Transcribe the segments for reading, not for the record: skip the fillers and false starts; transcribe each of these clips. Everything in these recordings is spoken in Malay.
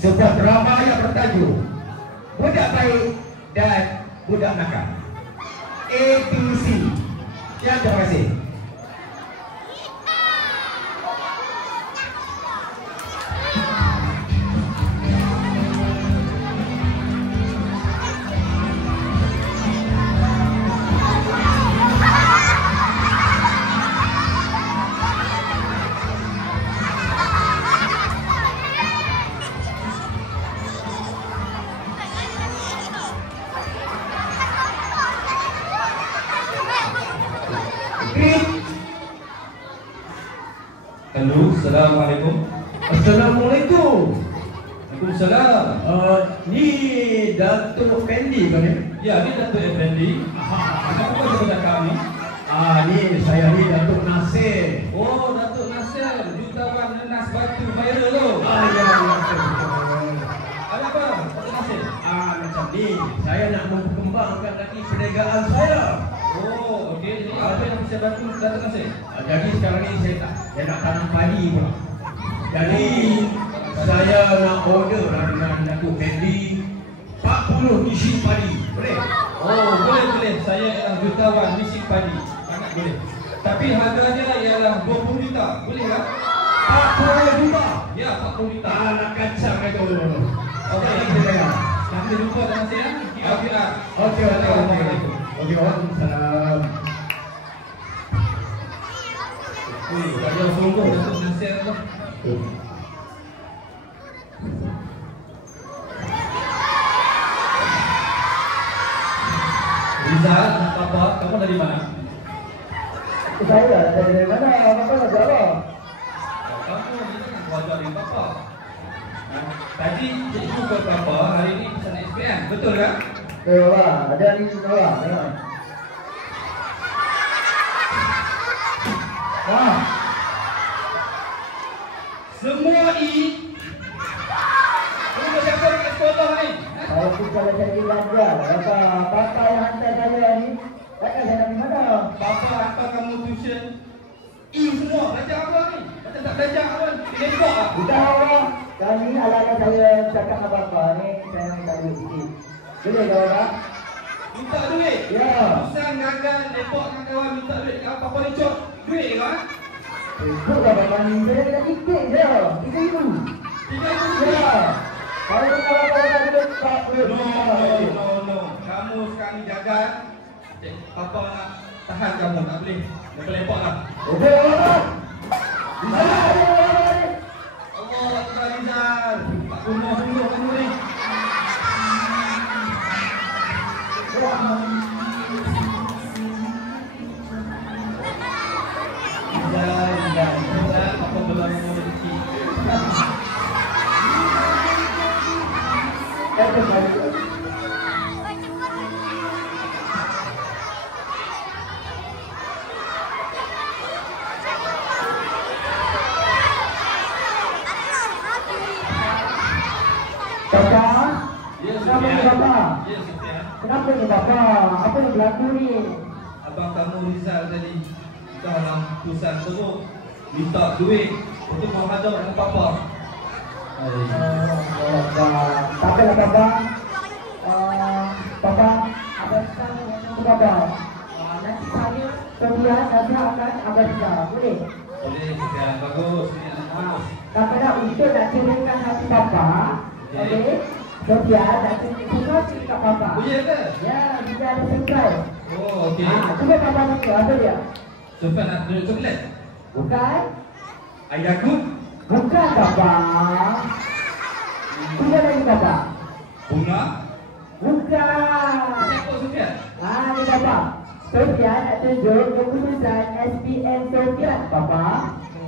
sebuah drama yang bertajuk Budak Baik dan Budak Nakal. ABC. Ya, terima kasih. Halo, Assalamualaikum. Assalamualaikum. Waalaikumsalam. Ni Datuk Fendi kan ni? Ya, ni Datuk Effendi. Apa sebenarnya kami? Ni saya ni Datuk Nasir. Oh, Datuk Nasir, jutawan nenas batu viral tu. Ya. Ada apa, Datuk Nasir? Macam ni, saya nak memperkembangkan lagi perniagaan saya. Oh, okey. Jadi apa yang bisa bantu Datuk Nasir? Jadi sekarang ni saya nak tanam padi pula. Jadi saya nak order dengan Datuk Fendi 40 kisi padi. Boleh? Oh, boleh. Saya ialah jutawan misik padi. Sangat boleh. Tapi harganya ialah 20 juta. Boleh tak? 40 juta. Ya, 40 juta. Nak kacang itu. Okey, sampai jumpa dengan saya. Kira-kira. Okey. Waalaikumsalam. Tak jauh sungguh Datuk Nasir tu. Rizal, Papa, kamu dari mana? Saya dari mana? Apa nak jawab? Kamu ni kan wajar dari Papa. Tadi cikgu buat Papa, hari ni pesan SPM, betul tak? Betul lah. Ada ni juga. Semua Semua siapa dekat sekolah ni? Aku kalau jadi belajar, Papa yang hantar saya ni, takkan saya nak pergi mana? Papa hantar kamu tuition semua, belajar apa ni? Macam tak belajar apa? Tembok lah. Sudah Allah, kali ni ala-ala saya cakap dengan Papa ni, saya minta duit sikit. Boleh tak Papa? Minta duit? Ya. Usang gagal, lepok dengan kawan minta duit. Papa ni cok duit ke kan? Itu dah Papa ni, saya minta tiket je, 3,000. 3,000? Ya. Kalau Papa tak duit, tak boleh. No. Kamu sekarang ni gagal. Papa nak tahan kamu, tak boleh. Lepok lah. Okey Papa. Bisa tak? Allah Akbar Rizal. Tak bunuh kamu ni. Rizal, apa belum mau rezeki? Kenapa ni Papa? Apa yang berlaku ni? Abang kamu Rizal tadi dalam keputusan teruk minta duit untuk menghadap dengan Papa. Tak apalah Papa. Papa, abang saya untuk Papa. Nanti saya kemudian nanti akan abang Rizal. Boleh? Boleh, sekian bagus. Tak apalah untuk nak ceritakan hati Papa. Okey? Kemudian nak ceritakan cerita Papa. Oh, ya ke? Ya, dia ada surprise. Oh, okey. Cuba Papa buka, apa dia? Sofian nak beli coklat? Bukan? Ayahku? Bukan Papa. Cuba lagi Papa. Bunga? Bukan. Siapa Sofian? Ni Papa. Sofian nak tunjuk keputusan SPM Sofian Papa.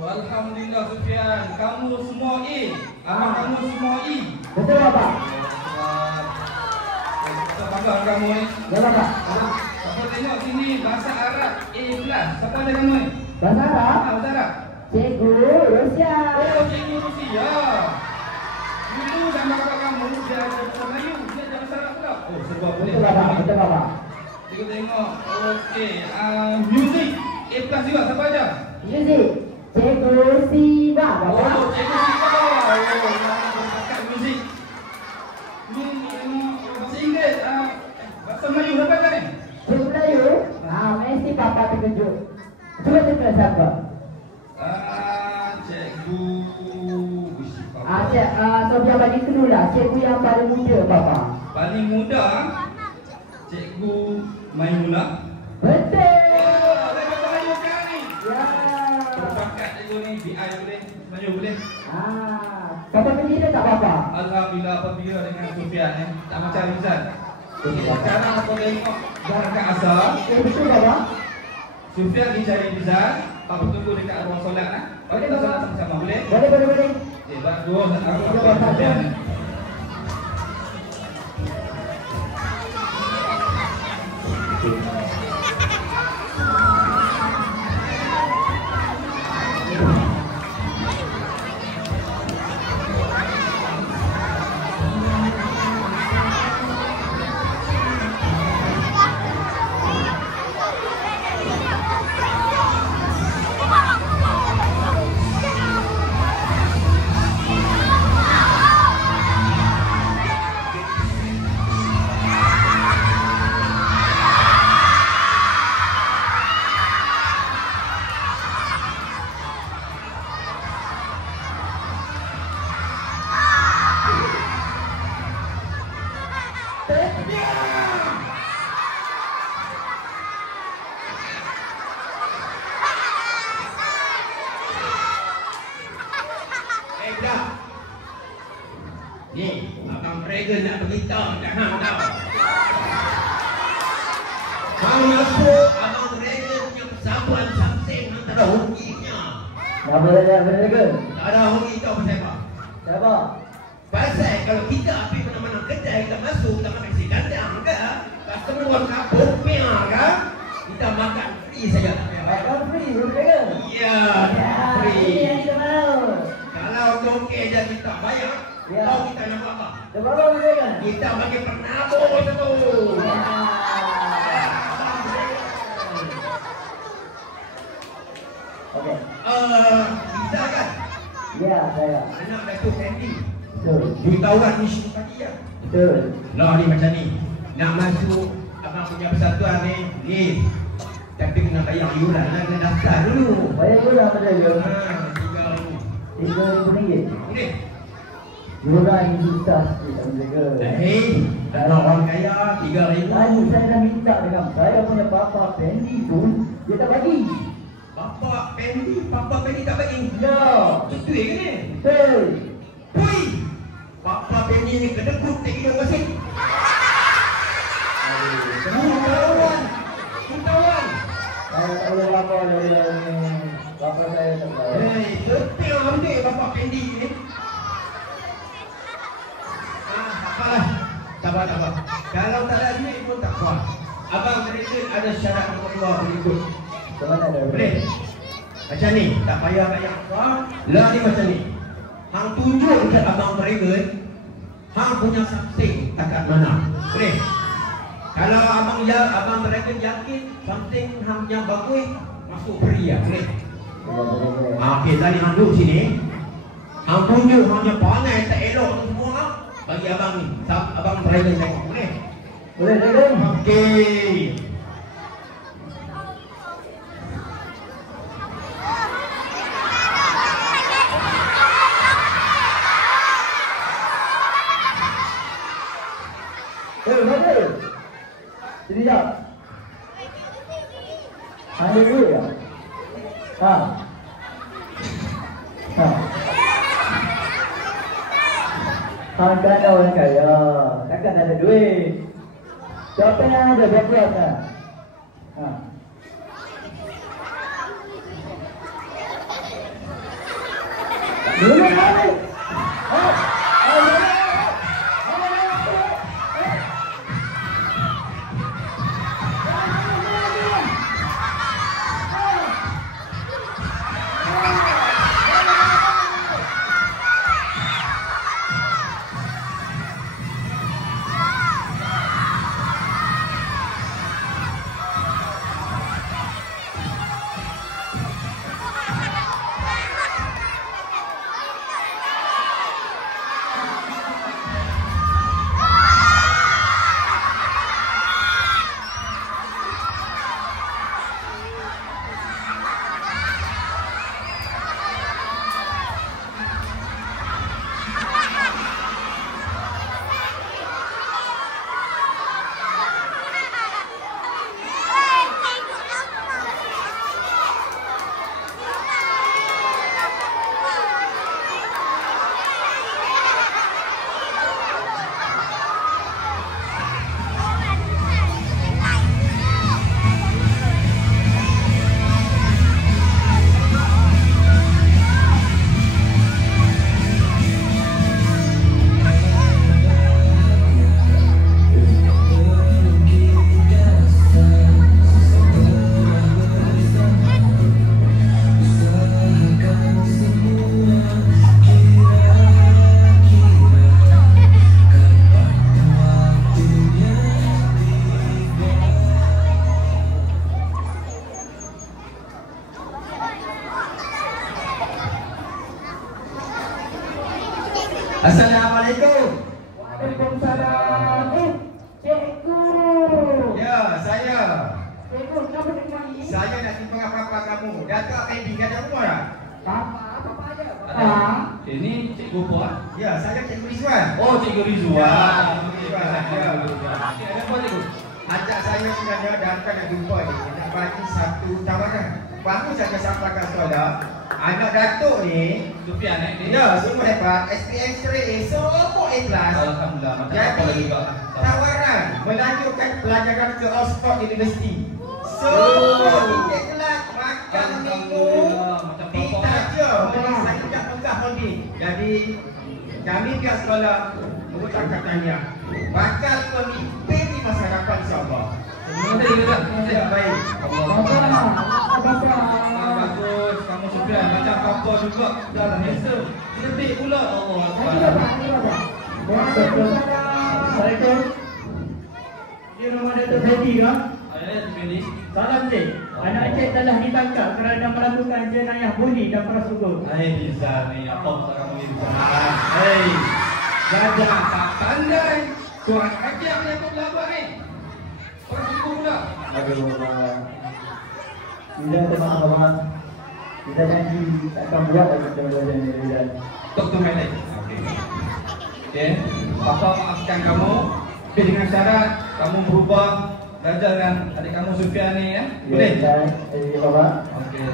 Oh, Alhamdulillah Sofian. Kamu semua A. Abang kamu semua E. Betul Papa? Kita bangga kamu ni. Ya Papa. Apa tengok sini bahasa Arab A+. Siapa ada kamu ni? Bahasa Arab? Bahasa Arab? Cikgu Rusia. Oh, cikgu Rusia. Dulu sama kakak kamu dia ada bahasa Melayu, dia ada bahasa Arab pula. Oh, sebab boleh. Betul Papa, betul Papa. Kita tengok. Okey, music A+ juga siapa aja? Music. Cikgu Siva Papa. Oh, cikgu Siva. Oh, kakak music. So biar bagi dulu lah, cikgu yang paling muda Papa. Paling muda Cikgu Maimunah. Betul. Melayu sekarang ni. Ya. Berbakat cikgu ni, BI boleh, Melayu boleh. Papa gembira tak Papa? Alhamdulillah apabila dengan Sufian tak macam Rizal. Sekarang apa tengok berkat asal. Betul Papa. Sufian dicari Rizal. Papa tunggu dekat ruang solat lah. Boleh kita solat sama-sama, boleh? Boleh. Okay, bagus. Aku pakai Sufian ni. Ni, Abang Dragon nak beritahu kat hang tau. Hang masuk Abang Dragon punya persatuan Samseng hang tak ada hokinya. Apa Dragon? Tak ada hoki tau pasal apa? Siapa? Pasal kalau kita pergi mana-mana kedai, kita masuk, kita makan nasi kandang ke, customer orang kapur punya ke, kita makan free saja. Makan free, Dragon? Ya, free. Ini yang kita mahu. Kalau toke je kita bayar, tahu kita nak buat apa? Coba Dragon? Kita bagi penabur satu. Okey. Kita kan? Ya, saya. Anak Datuk Fendi. Betul. Jutawan Mission pagi ya. Betul. Lah ni macam ni. Nak masuk abang punya persatuan ni. Tapi kena bayar iuran lah, kena daftar dulu. Bayar pula Dragon. RM3. RM3. Ni. Yuran ini susah sikit Dragon. Tak nak orang kaya RM3,000. Tadi saya dah minta dengan saya punya Papa Fendi pun, dia tak bagi. Papa Fendi tak bagi. Ya. Betul ke ni? Betul. Hui! Papa Fendi ni kedekut tak hidung masih. Kutawan. Saya tak boleh lapor dari Papa saya tak tahu. Betul ambil Papa Fendi ni. Apalah. Sabar. Kalau tak ada duit pun tak apa. Abang mereka ada syarat nombor 2 berikut. Macam mana dah? Boleh? Macam ni, tak payah banyak apa. Lah ni macam ni. Hang tunjuk ke Abang Dragon, hang punya something takat mana. Boleh? Kalau Abang Dragon yakin something hang yang bagus, masuk free ya. Boleh? Okey, tadi hang duduk sini. Hang tunjuk hang punya panai tak elok tu semua. Bagi abang ni, Abang Dragon tengok. Boleh? Boleh Dragon? Okey. Mana? Sini jap. Ada duit tak? Ha. Hang kan orang kaya, takkan ada duit. Siapa yang ada berapa tak? Ha. Dulu kali. Ha. Assalamualaikum. Waalaikumsalam. Cikgu. Ya, saya. Cikgu, kenapa nak mandi? Saya nak jumpa apa-apa kamu. Datuk Fendi ada rumah tak? Apa aja? Ini Cikgu Puan. Ya, saya Cikgu Rizwan. Oh, Cikgu Rizwan. Ya, ya. Ada apa Cikgu? Ajak saya sebenarnya datang nak jumpa ni. Nak bagi satu tawaran. Baru saja sampaikan soalan. Anak Datuk ni, Sufian ya, semua hebat. SPM straight A, semua A+. Alhamdulillah. Macam apa Jadi, juga? tawaran melanjutkan pelajaran ke Oxford University. Semua tiket kelas makan minggu ditaja oleh Sahidah Megah Mondi. Jadi, kami pihak sekolah mengucapkan tahniah. Bakal pemimpin di masa depan insyaAllah. Terima Baik. Bagus, kamu Sufian. Macam papa juga. Dalam handsome. Cantik pula. Allah. Assalamualaikum. Di rumah Datuk Fendi ke? Ayah, Fendi. Salam cik. Anak cik telah ditangkap kerana melakukan jenayah buli dan perasukan. Hai Rizal ni, apa pasal kamu ni Rizal? Hei, gajah tak pandai. Korang kaki yang menyambut belabak ni. Korang suku pula. Aduh, Abang. Kita terima Abang. Kita janji takkan buat lagi macam ni, Rizal. Talk to my leg. Okay. Papa maafkan kamu. Tapi dengan syarat kamu berubah. Belajar dengan adik kamu Sufian ni ya. Boleh? Ya, terima Bapak. Okey.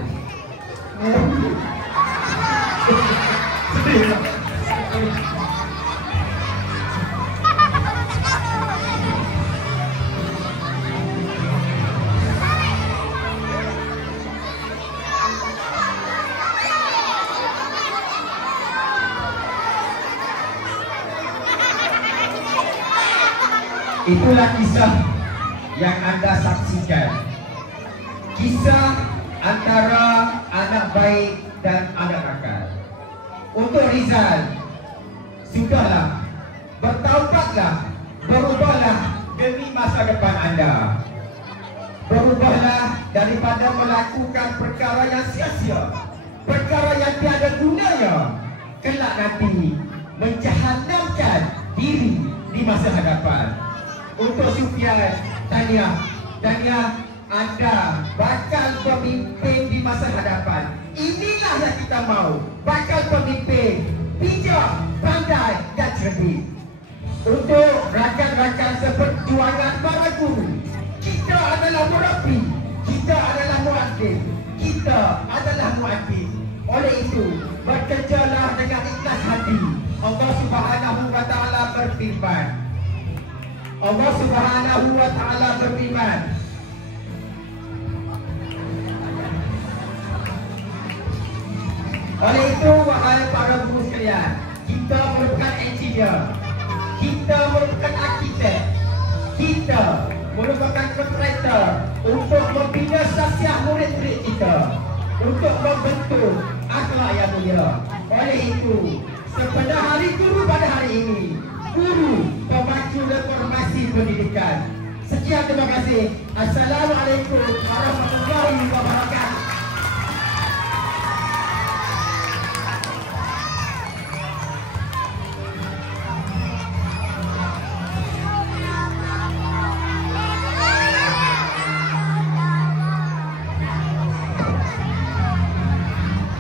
Itulah kisah yang anda saksikan. Kisah antara anak baik dan anak nakal. Untuk Rizal, sudahlah, bertaubatlah, berubahlah demi masa depan anda. Berubahlah daripada melakukan perkara yang sia-sia, perkara yang tiada gunanya, kelak nanti menjahannamkan diri di masa hadapan. Untuk Sufian, tahniah, anda bakal pemimpin di masa hadapan. Inilah yang kita mau, bakal pemimpin bijak, pandai dan cerdik. Untuk rakan-rakan seperjuangan para guru, kita adalah murabi, kita adalah muaddib, kita adalah muaddib. Oleh itu, bekerjalah dengan ikhlas hati. Allah Subhanahu wa taala berfirman. Allah Subhanahu wa taala berfirman, oleh itu wahai para guru sekalian, kita merupakan engineer, kita merupakan arkitek, kita merupakan kontraktor untuk membina sasiah murid-murid kita, untuk membentuk akhlak yang mulia. Oleh itu, sepada hari guru pada hari ini, guru pemacu reformasi pendidikan. Sekian, terima kasih. Assalamualaikum warahmatullahi wabarakatuh.